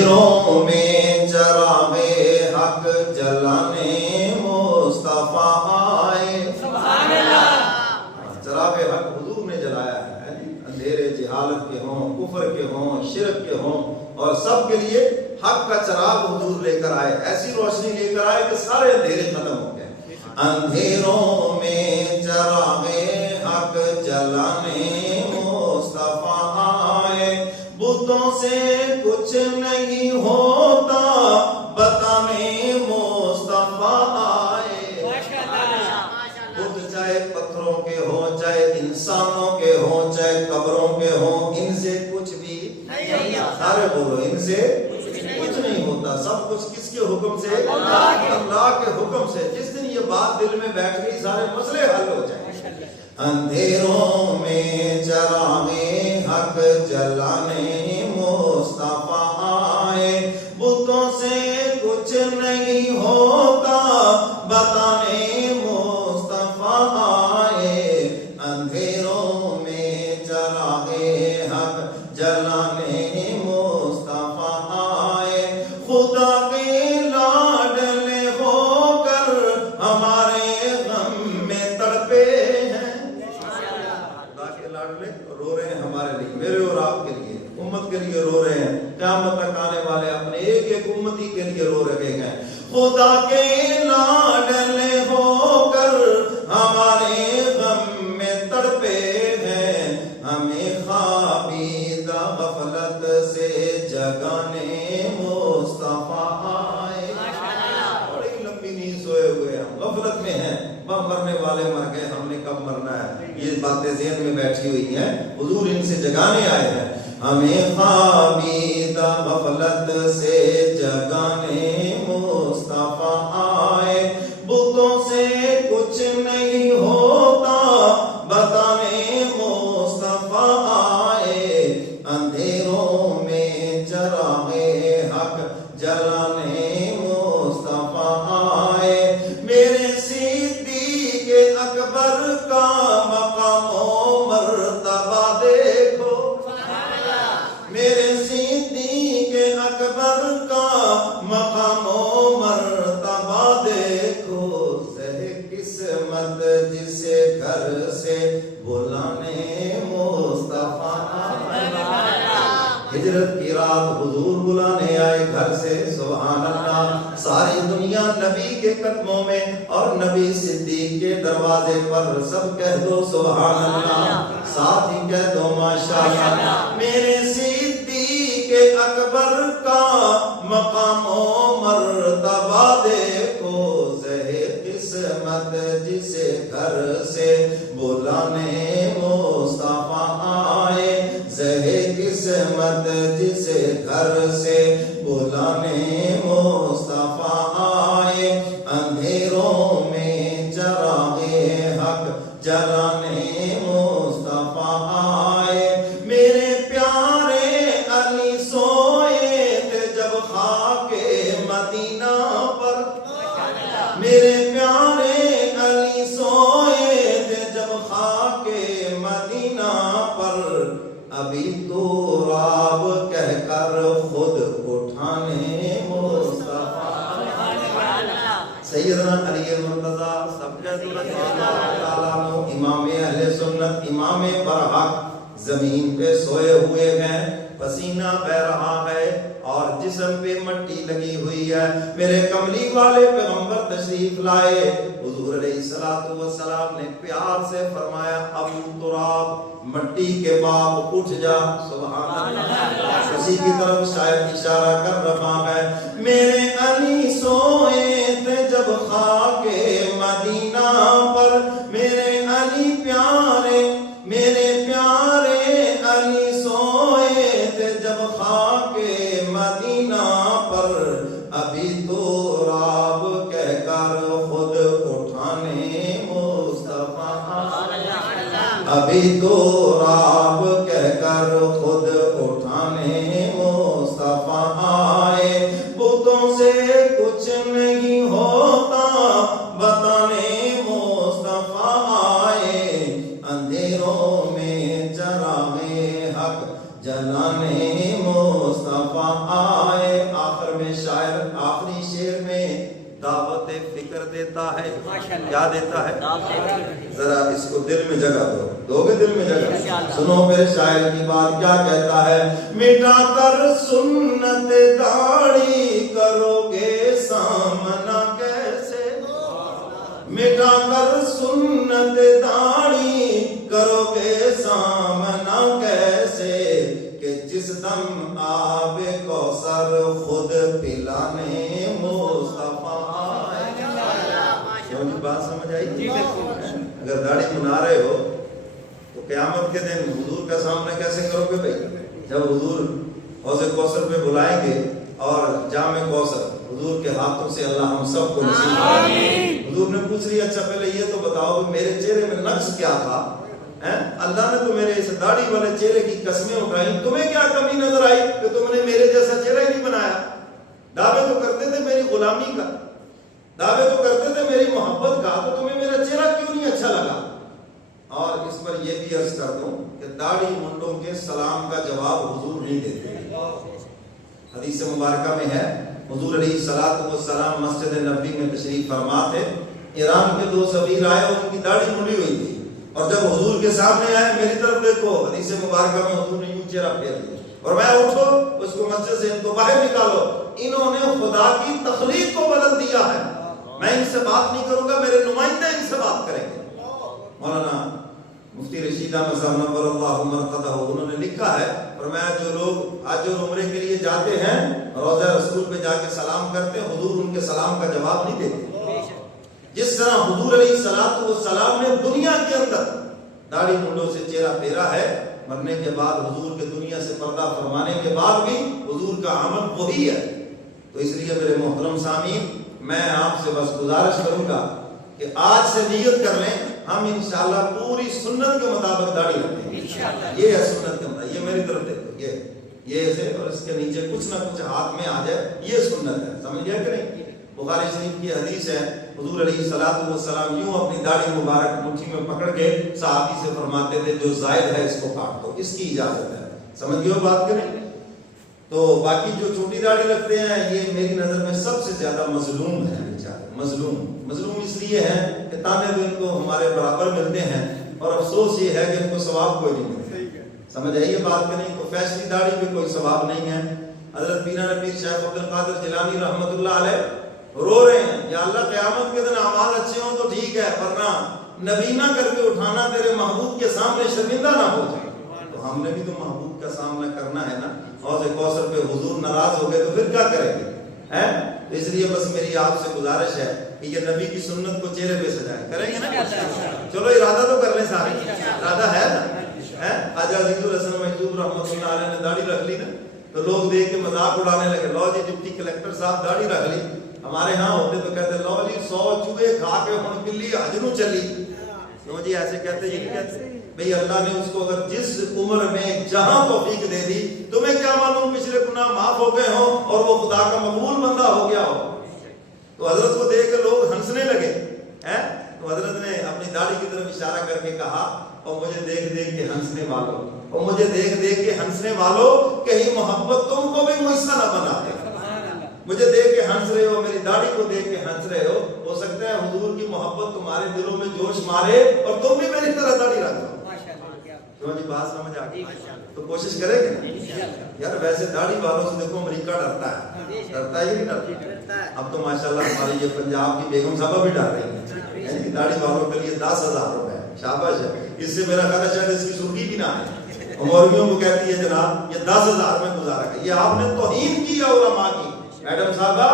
اندھیروں میں چراغے حق جلانے مصطفیٰ آئے. سبحان اللہ. چراغ حق حضور نے جلایا ہے. اندھیرے جہالت کے ہوں، کفر کے ہوں، شرک کے ہوں، اور سب کے لیے حق کا چراغ حضور لے کر آئے. ایسی روشنی لے کر آئے کہ سارے اندھیرے ختم ہو گئے. اندھیروں میں چراغ حق جلانے مصطفیٰ آئے. بتوں سے کچھ نہیں ہوتا بتانے مصطفیٰ آئے. بت چاہے پتھروں کے ہوں، چاہے انسانوں کے ہوں، چاہے قبروں کے ہوں، ان سے کچھ بھی سارے بولو، ان سے کچھ نہیں ہوتا. سب کچھ کس کے حکم سے؟ اللہ کے حکم سے. جس دن یہ بات دل میں بیٹھ گئی سارے مسئلے حل ہو جائیں. اندھیروں میں چراغے حق جلانے مصطفیٰ آئے. بتوں سے کچھ نہیں ہوتا بتانے مصطفیٰ آئے. اندھیروں میں چراغے حق جلانے مصطفیٰ آئے. خدا کے لاڈلے ہو کر ہمارے غم میں تڑپے ہیں. خدا کے لاڈلے رو رہے ہیں ہمارے لیے، میرے اور آپ کے لیے، امت کے لیے رو رہے ہیں. قیامت تک آنے والے اپنے ایک ایک امتی کے لیے رو رہے ہیں. خدا کے لاڈلے ہو کر ہمارے غم میں تڑپے ہیں. ہمیں خوابیدہ غفلت سے جگانے مصطفیٰ آئے. بڑی لمبی نیند سوئے ہوئے ہم غفلت میں ہیں. مرنے والے مر گئے، ہم نے کب مرنا ہے؟ یہ باتیں ذہن میں بیٹھی ہوئی ہیں. حضور ان سے جگانے آئے ہیں. ہمیں خوابیدہ غفلت سے جگانے مصطفیٰ آئے. بتوں سے کچھ نہیں ہوتا بتانے مصطفیٰ آئے. اندھیروں میں چراغے حق جلانے مصطفیٰ آئے. میرے صدیق اکبر کا مقام و مرتبہ دیکھو. میرے صدیق اکبر کا مقام و مرتبہ دیکھو. سہ قسمت جسے گھر سے بلانے مصطفیٰ آئے. ہجرت کی رات حضور بلانے آئے گھر سے. سبحان اللہ. ساری دنیا نبی کے قدموں میں اور نبی صدیق کے دروازے پر. سب کہہ دو سبحان اللہ، ساتھ ہی کہہ دو ماشاءاللہ. میرے صدیق اکبر کا مقام و مرتبہ دیکھو. زہ قسمت جسے گھر سے بلانے مصطفیٰ آئے. زہ قسمت جسے گھر سے بلانے مصطفیٰ آئے. اندھیروں میں چراغے حق جلانے مصطفیٰ آئے. میرے پیارے علی سوئے تھے جب خاک مدینہ پر. میرے پیارے علی سوئے تھے جب خاک مدینہ پر. ابھی تو راب کہہ کر خود اٹھانے مصطفیٰ. سیدنا علی المرتضیٰ سب کے امام اہل سنت، امام برحق زمین پہ سوئے ہوئے ہیں. پسینہ بہ رہا ہے اور جسم پہ مٹی لگی ہوئی ہے. میرے کملی والے پیغمبر تشریف لائے. حضور علیہ الصلوۃ والسلام نے پیار سے فرمایا ابو تراب، مٹی کے باپ اٹھ جا. سبحان اللہ. اسی کی طرف شاید اشارہ کر رہا ہے. میرے علی سوئے تھے جب خاک مدینہ پر. میرے علی پیارے، میرے پیارے علی سوئے تھے جب خاک مدینہ پر. ابھی تو راب کہہ کر خود اٹھانے مصطفیٰ. ابھی تو راب کہہ کر خود اٹھانے مصطفیٰ آئے. بتوں سے کچھ نہیں ہوتا بتانے مصطفیٰ آئے. اندھیروں میں چراغے حق جلانے مصطفیٰ آئے. میں شاعر آخری شعر میں دعوت فکر دیتا ہے. کیا دیتا ہے؟ ذرا اس کو دل میں جگہ دو. دو گے دل میں جگہ؟ سنو میرے شاعر کی بات کیا کہتا ہے. مٹا کر سنت داڑھی کرو گے سامنا کیسے. مٹا کر سنت داڑھی کرو گے سامنا کیسے کہ جس دم آب کوثر خود پلانے مصطفیٰ. بات سمجھ آئی؟ اگر داڑھی بنا رہے ہو تو قیامت کے دن حضور کا سامنا کیسے کرو گے بھائی؟ جب حضور حوض کوثر پہ بلائیں گے اور جام کوثر حضور کے ہاتھوں سے اللہ ہم سب کو نصیب کرے. حضور نے پوچھ لیا اچھا پہلے یہ تو بتاؤ کہ میرے چہرے میں نقص کیا تھا. اللہ نے تو میرے اس داڑھی والے چہرے کی قسمیں اٹھائی, تمہیں کیا کمی نظر آئی کہ تم نے میرے جیسا چہرہ ہی نہیں بنایا؟ دعوے تو کرتے تھے میری غلامی کا, دعوے تو کرتے تھے میری محبت کا, تو تمہیں میرا چہرہ کیوں نہیں اچھا لگا؟ اور اس پر یہ بھی عرض کر دوں کہ داڑھی منڈوں کے سلام کا جواب حضور نہیں دیتے. حدیث مبارکہ میں ہے حضور علیہ الصلوۃ والسلام مسجد نبوی میں تشریف فرما تھے. ایران کے 2 سفیر آئے اور ان کی داڑھی منڈی ہوئی تھی, اور جب حضور کے سامنے آئے میری طرف دیکھو, حدیث مبارکہ میں حضور نے یوں چہرہ پھیر دیا اور میں اٹھو اس کو مسجد سے ان کو باہر نکالو, انہوں نے خدا کی تخلیق کو بدل دیا ہے, میں ان سے بات نہیں کروں گا, میرے نمائندے ان سے بات کریں گے. مولانا مفتی رشید احمد صاحب نور اللہ مرقدہ انہوں نے لکھا ہے, فرمایا جو لوگ حج اور عمرے کے لیے جاتے ہیں روضہ رسول پہ جا کے سلام کرتے ہیں, حضور ان کے سلام کا جواب نہیں دیتے. جس طرح حضور علیہ الصلوۃ والسلام نے دنیا کے اندر داڑھی منڈوں سے چہرہ پھیرا ہے, مرنے کے بعد حضور کے دنیا سے پردہ فرمانے کے بعد بھی حضور کا عمل وہی ہے. تو اس لیے میرے محترم سامعین, میں آپ سے بس گزارش کروں گا کہ آج سے نیت کر لیں ہم انشاءاللہ پوری سنت کے مطابق داڑھی رکھیں گے. یہ ہے سنت کے مطابق, یہ میری طرف دیکھو, یہ ایسے اور اس کے نیچے کچھ نہ کچھ ہاتھ میں آ جائے, یہ سنت ہے. سمجھ گئے کہ نہیں؟ بخاری شریف کی حدیث ہے, حضور علیہ الصلوۃ والسلام یوں اپنی داڑھی مبارک مٹھی میں پکڑ کے صحابی سے فرماتے تھے جو زائد ہے اس کو کاٹ دو, اس کی اجازت ہے. سمجھ گئے بات کہ نہیں؟ تو باقی جو چھوٹی داڑھی رکھتے ہیں یہ میری نظر میں سب سے زیادہ مظلوم ہے بیچارے. مظلوم اس لیے ہے کہ تانے تو ان کو ہمارے برابر ملتے ہیں, اور افسوس یہ ہے کہ ان کو ثواب کوئی نہیں ملتا. سمجھ آئیے بات کہ نہیں؟ تو فیصلی داڑھی پہ کوئی ثواب نہیں ہے. حضرت پیرا پیر شیخ عبد القادر جیلانی رحمۃ اللہ علیہ رو رہے ہیں, یا اللہ قیامت کے دن اعمال اچھے ہوں تو ٹھیک ہے, ورنہ نبینا کر کے اٹھانا تیرے محبوب کے سامنے شرمندہ نہ ہو جائے. تو ہم نے بھی تو محبوب کا سامنا کرنا ہے نا. حوض کوثر پہ حضور ناراض ہو گئے تو پھر کیا کریں گے؟ تو اس لیے بس میری آپ سے گزارش ہے کہ یہ نبی کی سنت کو چہرے پہ سجائیں. کریں گے نا؟ چلو ارادہ تو کر لیں سارے, ارادہ ہے نا. آج عزیز الحسن محجوب رحمۃ اللہ علیہ نے داڑھی رکھ لی نا, تو لوگ دیکھ کے مذاق اڑانے لگے, لو جی ڈپٹی کلیکٹر صاحب داڑھی رکھ لی. ہمارے ہاں ہوتے تو کہتے لو جی 100 چوہے کھا کے ہن بلی حج نو چلی. کیوں جی ایسے کہتے؟ یہ نہیں کہتے بھئی اللہ نے اس کو اگر جس عمر میں جہاں توفیق دے دی, تمہیں کیا معلوم پچھلے گناہ معاف ہو گئے ہوں اور وہ خدا کا مقبول بندہ ہو گیا ہو. تو حضرت کو دیکھ کے لوگ ہنسنے لگے. تو حضرت نے اپنی داڑھی کی طرف اشارہ کر کے کہا, اور مجھے دیکھ دیکھ کے ہنسنے والوں, اور مجھے دیکھ دیکھ کے ہنسنے والوں, کہیں محبت تم کو بھی مجھ سا نہ بنا دے. مجھے دیکھ کے ہنس رہے ہو, میری داڑھی کو دیکھ کے ہنس رہے ہو سکتا ہے حضور کی محبت تمہارے دلوں میں جوش مارے اور تم بھی میری طرح داڑھی رکھ لو. کیوں جی بات سمجھ آ گئی؟ تو کوشش کریں گے یار. ویسے داڑھی والوں سے دیکھو امریکہ ڈرتا ہے, ڈرتا ہے کہ نہیں ڈرتا؟ اب تو ماشاءاللہ ہماری یہ پنجاب کی بیگم صاحبہ بھی ڈر رہی ہیں, یعنی داڑھی والوں کے لیے 10,000 روپے, شاباش ہے. اس سے میرا خیال ہے شاید اس کی سرخی بھی نہ آئے. مولویوں کو کہتی ہے جناب یہ 10,000 میں گزارا ہے. یہ آپ نے توہین کی ہے علماء کی. میڈم صاحبہ,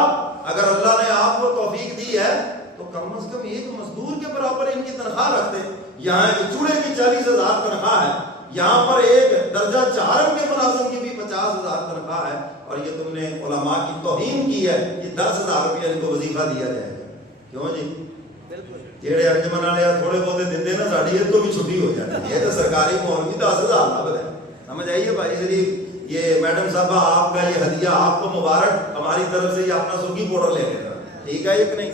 اگر اللہ نے آپ کو توفیق دی ہے تو کم از کم ایک مزدور کے برابر ان کی تنخواہ رکھتے. یہاں ایک چوڑے کی 40,000 تنخواہ ہے, یہاں پر ایک درجہ چارم کے ملازم کی بھی 50,000 تنخواہ ہے, اور یہ تم نے علماء کی توہین کی ہے. یہ 10,000 روپیہ ان کو وظیفہ دیا جائے گا. کیوں جی؟ جیڑے انجمن والے تھوڑے بہت دیندے نا, ساڈی یہ تو بھی چھٹی ہو جاتی ہے. تو سرکاری مولوی 10,000 لابد ہے. سمجھ آئیے بھائی شریف. یہ میڈم صاحبہ آپ کا یہ ہدیہ آپ کو مبارک, ہماری طرف سے یہ اپنا سرخی پاؤڈر لے لینا, ٹھیک ہے کہ نہیں؟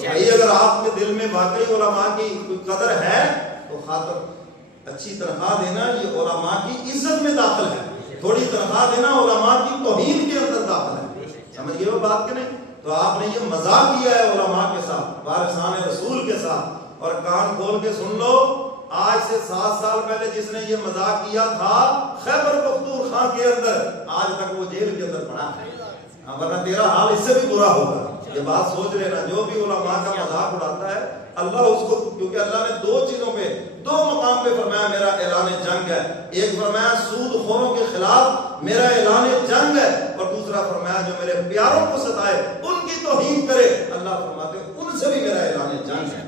بھائی اگر آپ کے دل میں واقعی علماء کی کوئی قدر ہے تو خاطر اچھی تنخواہ دینا یہ علماء کی عزت میں داخل ہے. تھوڑی تنخواہ دینا علماء کی توہین کے اندر داخل ہے. سمجھ گئے سمجھے وہ بات کہ نہیں؟ تو آپ نے یہ مذاق کیا ہے علماء کے ساتھ، وارثان رسول کے ساتھ، اور کان کھول کے سن لو، آج سے 7 سال پہلے جس نے یہ مذاق کیا تھا خیبر پختونخوا کے اندر، آج تک وہ جیل کے اندر پڑا ہے، ورنہ تیرا حال اس سے بھی برا ہوگا۔ یہ بات سوچ لینا، جو بھی علماء کا مذاق اڑاتا ہے اللہ اس کو، کیونکہ اللہ نے 2 چیزوں پہ 2 مقام پہ فرمایا میرا اعلان جنگ ہے، ایک فرمایا سود خوروں کے خلاف میرا اعلان جنگ ہے، اور دوسرا فرمایا جو میرے پیاروں کو ستائے ان کی توہین کرے، اللہ فرماتے ان سے بھی میرا اعلان جنگ ہے۔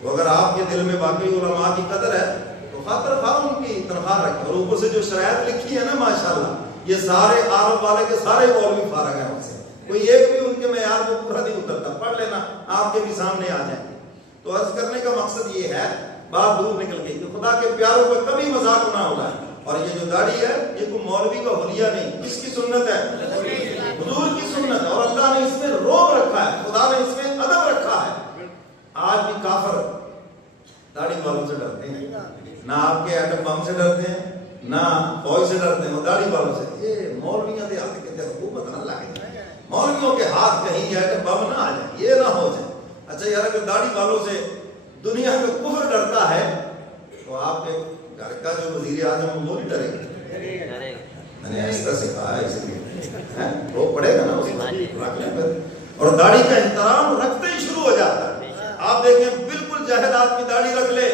تو اگر آپ کے دل میں واقعی علماء کی قدر ہے تو خاطر خواہ ان کی تنخواہ رکھیں، اور اوپر سے جو شرائط لکھی ہے نا ماشاءاللہ، یہ سارے عرب والے کے سارے مولوی فارغ ہیں ان سے، کوئی ایک بھی ان کے معیار کو پورا نہیں اترتا، پڑھ لینا آپ کے بھی سامنے آ جائیں گے۔ تو عرض کرنے کا مقصد یہ ہے، بات دور نکل گئی کہ خدا کے پیاروں پہ کبھی مذاق نہ ہونا ہے۔ اور یہ جو داڑھی ہے یہ کوئی مولوی کا حلیہ نہیں، کس کی سنت ہے؟ حضور کی سنت ہے، اور اللہ نے اس میں روب رکھا ہے، خدا نے اس میں ادب رکھا ہے۔ آج بھی کافر داڑھی والوں سے ڈرتے ہیں، نہ آپ کے ایٹم بم سے ڈرتے ہیں، نہ فوج سے ڈرتے ہیں، وہ داڑھی والوں سے۔ یہ مولویاں دے ہاتھ کے حکومت نہ لگے، مولویوں کے ہاتھ کہیں ایٹم بم نہ آ جائے، یہ نہ ہو جائے۔ اچھا یار اگر داڑھی والوں سے دنیا کا کفر ڈرتا ہے تو آپ کے گھر کا جو وزیر اعظم وہ نہیں ڈرے گا؟ میں نے ایسا سکھایا ہے، اس لیے وہ پڑے گا نا اس کو رکھ لیں پھر۔ اور داڑھی کا احترام رکھتے ہی شروع ہو جاتا ہے۔ آپ دیکھیں بالکل جاہل آدمی داڑھی رکھ لے،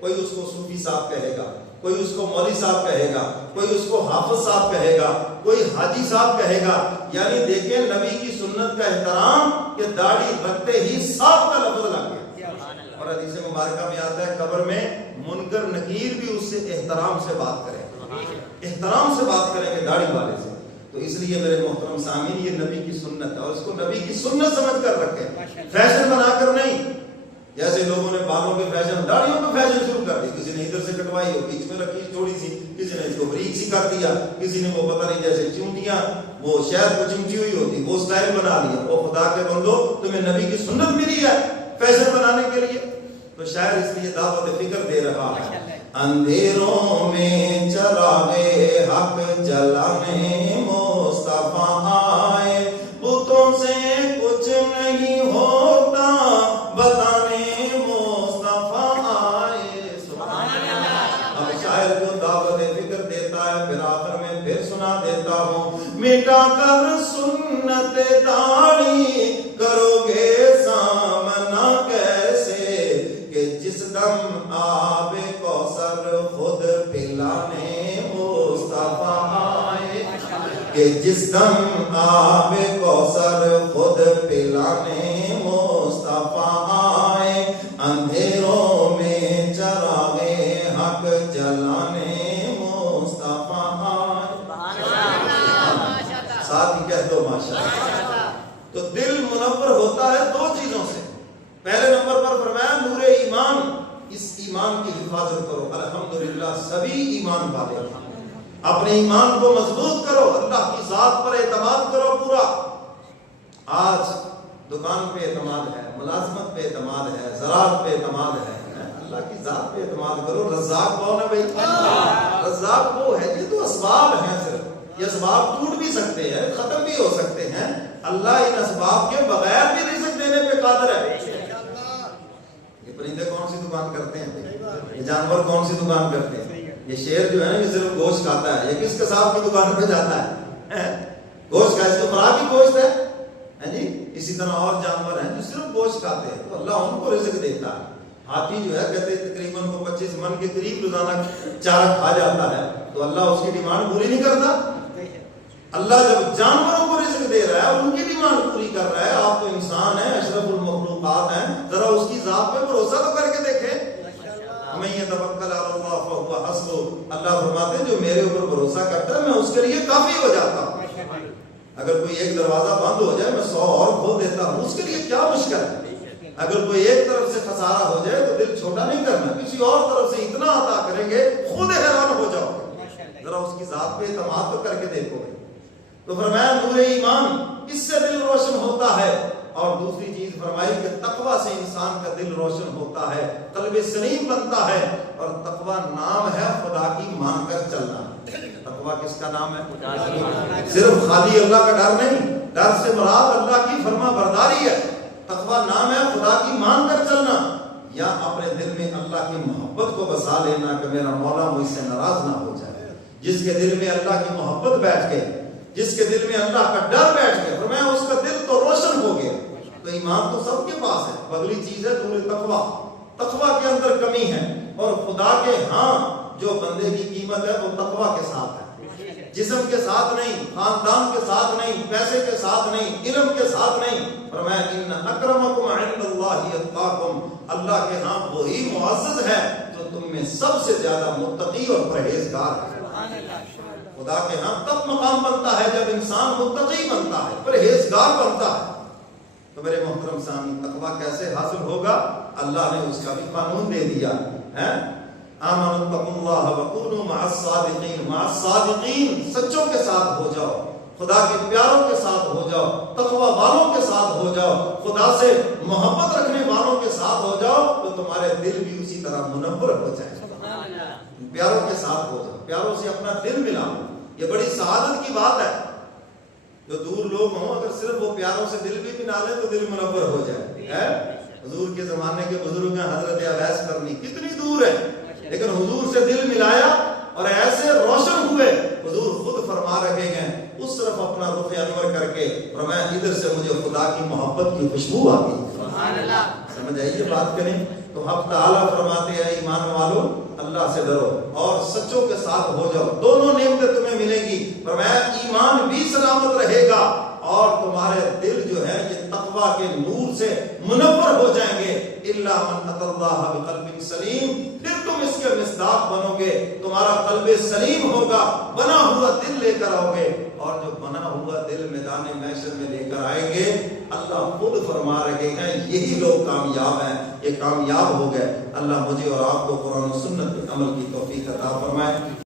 کوئی اس کو صوفی صاحب کہے گا، کوئی اس کو مولوی صاحب کہے گا، کوئی اس کو حافظ صاحب کہے گا، کوئی حاجی صاحب کہے گا۔ یعنی دیکھیں نبی کی سنت کا احترام کہ داڑھی رکھتے ہی صاحب کا لفظ لگ گیا۔ اور حدیث مبارکہ میں آتا ہے قبر میں منکر نکیر بھی اس سے احترام سے بات کریں، احترام سے بات کریں گے داڑھی والے سے۔ تو اس لیے میرے محترم سامعین یہ نبی کی سنت ہے، اور اس کو نبی کی سنت سمجھ کر رکھیں، فیشن بنا کر نہیں۔ جیسے لوگوں نے بالوں کے فیشن، داڑھیوں کے فیشن شروع کر دی، کسی نے ادھر سے کٹوائی ہو، بیچ میں رکھی تھوڑی سی، کسی نے اس کو بریک سی کر دیا، کسی نے وہ پتہ نہیں جیسے چونٹیاں وہ شہد کو چمٹی ہوئی ہوتی وہ سٹائل بنا لیا۔ وہ خدا کے بندو تمہیں نبی کی سنت ملی ہے فیشن بنانے کے لیے؟ تو شاعر اس لیے دعوت فکر دے رہا ہے، اندھیروں میں چراغے حق جلانے مصطفیٰ آئے، بتوں سے کچھ نہیں ہوتا بتانے مصطفیٰ آئے۔ سبحان اللہ۔ اب شاعر جو دعوت فکر دیتا ہے پھر آخر میں پھر سنا دیتا ہوں، مٹا کر سنت داڑھی کرو گے سامنا کیسے، کہ جس دم آب کوثر خود پلانے مصطفیٰ آئے، کہ جس دم آب کوثر خود پلانے مصطفیٰ آئے، اندھیروں میں چراغے حق جلانے مصطفیٰ آئے۔ ساتھ ہی کہہ دو ماشاءاللہ۔ تو دل منور ہوتا ہے 2 چیزوں سے۔ پہلے نمبر پر فرمایا نور ایمان، اس ایمان کی حفاظت کرو۔ الحمدللہ سبھی ایمان والے اپنے ایمان کو مضبوط کرو، اللہ کی ذات پر اعتماد کرو پورا۔ آج دکان پہ اعتماد ہے، ملازمت پہ اعتماد ہے، زراعت پہ اعتماد ہے، اللہ کی ذات پہ اعتماد کرو۔ رزاق کون ہے بھائی؟ رزاق وہ ہے، یہ تو اسباب ہیں، صرف یہ اسباب ٹوٹ بھی سکتے ہیں، ختم بھی ہو سکتے ہیں، اللہ ان اسباب کے بغیر بھی رزق دینے پہ قادر ہے۔ یہ پرندے کون سی دکان کرتے ہیں؟ یہ جانور کون سی دکان کرتے ہیں؟ یہ شیر جو ہے نا یہ صرف گوشت کھاتا ہے، یہ کس قصاب کی دکان پہ جاتا ہے؟ گوشت کا، اس کو خوراک ہی گوشت ہے جی۔ اسی طرح اور جانور ہیں جو صرف گوشت کھاتے ہیں، تو اللہ ان کو رزق دیتا ہے۔ ہاتھی جو ہے کہتے ہیں تقریباً 25 من کے قریب روزانہ چارہ کھا جاتا ہے، تو اللہ اس کی ڈیمانڈ پوری نہیں کرتا؟ اللہ جب جانوروں کو رزق دے رہا ہے ان کی ڈیمانڈ پوری کر رہا ہے، آپ تو انسان ہیں، اشرف المخلوقات ہیں، ذرا اس کی ذات پہ بھروسہ تو کر کے دیکھیں۔ میں یہ توکل علی اللہ فہو حسبہ، اللہ فرماتے ہیں جو میرے اوپر بھروسہ کرتا ہے میں اس کے لیے کافی ہو جاتا ہوں۔ اگر کوئی ایک دروازہ بند ہو جائے میں 100 اور کھول دیتا ہوں، اس کے لیے کیا مشکل ہے؟ اگر کوئی ایک طرف سے خسارہ ہو جائے تو دل چھوٹا نہیں کرنا، کسی اور طرف سے اتنا عطا کریں گے خود حیران ہو جاؤ گے۔ ذرا اس کی ذات پہ اعتماد تو کر کے دیکھو گے۔ تو فرمایا نور ایمان، اس سے دل روشن ہوتا ہے، اور دوسری چیز فرمائی کہ تقوی سے انسان کا دل روشن ہوتا ہے، قلب سلیم بنتا ہے، اور تقوی نام ہے خدا کی مان کر چلنا۔ تقوی کس کا نام ہے؟ صرف خالی اللہ کا ڈر نہیں، ڈر سے مراد اللہ کی فرما برداری ہے. تقویٰ نام ہے خدا کی مان کر چلنا، یا اپنے دل میں اللہ کی محبت کو بسا لینا کہ میرا مولا مجھ سے ناراض نہ ہو جائے. جس کے دل میں اللہ کی محبت بیٹھ گئے، جس کے دل میں اللہ کا ڈر بیٹھ گیا، فرمایا اس کا دل تو روشن ہو گیا. تو ایمان تو سب کے پاس ہے، اگلی چیز ہے نور تقویٰ. تقویٰ کے اندر کمی ہے، اور خدا کے ہاں جو بندے کی قیمت ہے وہ تقویٰ کے ساتھ ہے، جسم کے ساتھ نہیں، خاندان کے ساتھ نہیں، پیسے کے ساتھ نہیں، علم کے ساتھ نہیں. فرمایا ان اکرمکم عند اللہ اتقاکم، اللہ کے ہاں وہی معزز ہے جو تم میں سب سے زیادہ متقی اور پرہیزگار ہے. خدا کے ہاں تب مقام بنتا ہے جب انسان متقی بنتا ہے، پرہیزگار بنتا ہے. تو میرے محترم سامعین، تقویٰ کیسے حاصل ہوگا؟ اللہ نے اس کا بھی قانون دے دیا ہے. آمنوا اتقوا اللہ وکونوا مع الصادقین، مع الصادقین، سچوں کے ساتھ ہو جاؤ، خدا کے پیاروں کے ساتھ ہو جاؤ، تقویٰ والوں کے ساتھ ہو جاؤ، خدا سے محبت رکھنے والوں کے ساتھ ہو جاؤ، تو تمہارے دل بھی اسی طرح منور ہو جائے. پیاروں کے ساتھ ہو جاؤ، پیاروں سے اپنا دل ملاؤ. یہ بڑی سعادت کی بات ہے. جو دور لوگ ہوں اگر صرف وہ پیاروں سے دل بھی ملا لیں تو دل منور ہو جائے. حضور کے زمانے کے بزرگ ہیں حضرت اویس کرنی، کتنی دور ہے لیکن حضور سے دل ملایا اور ایسے روشن ہوئے. حضور خود فرما رہے ہیں اس طرف اپنا رخ انور کر کے، فرمایا ادھر سے مجھے خدا کی محبت کی خوشبو آ گئی. سمجھ آئیے بات کریں. تو حق تعالیٰ فرماتے ہیں ایمان والو اللہ سے ڈرو اور سچوں کے ساتھ ہو جاؤ، دونوں نعمتیں تمہیں ملیں گی. فرمایا ایمان بھی سلامت رہے گا اور تمہارے دل جو ہے یہ تقویٰ کے نور سے منور ہو جائیں گے. الا من اتى الله بقلب سلیم، پھر تم اس کے مصداق بنو گے. تمہارا قلب سلیم ہوگا، بنا ہوا دل لے کر آؤ گے، اور جو بنا ہوا دل میدان محشر میں لے کر آئیں گے. اللہ خود فرما رہے ہیں یہی لوگ کامیاب ہیں، یہ کامیاب ہو گئے. اللہ مجھے اور آپ کو قرآن و سنت کے عمل کی توفیق عطا فرمائے.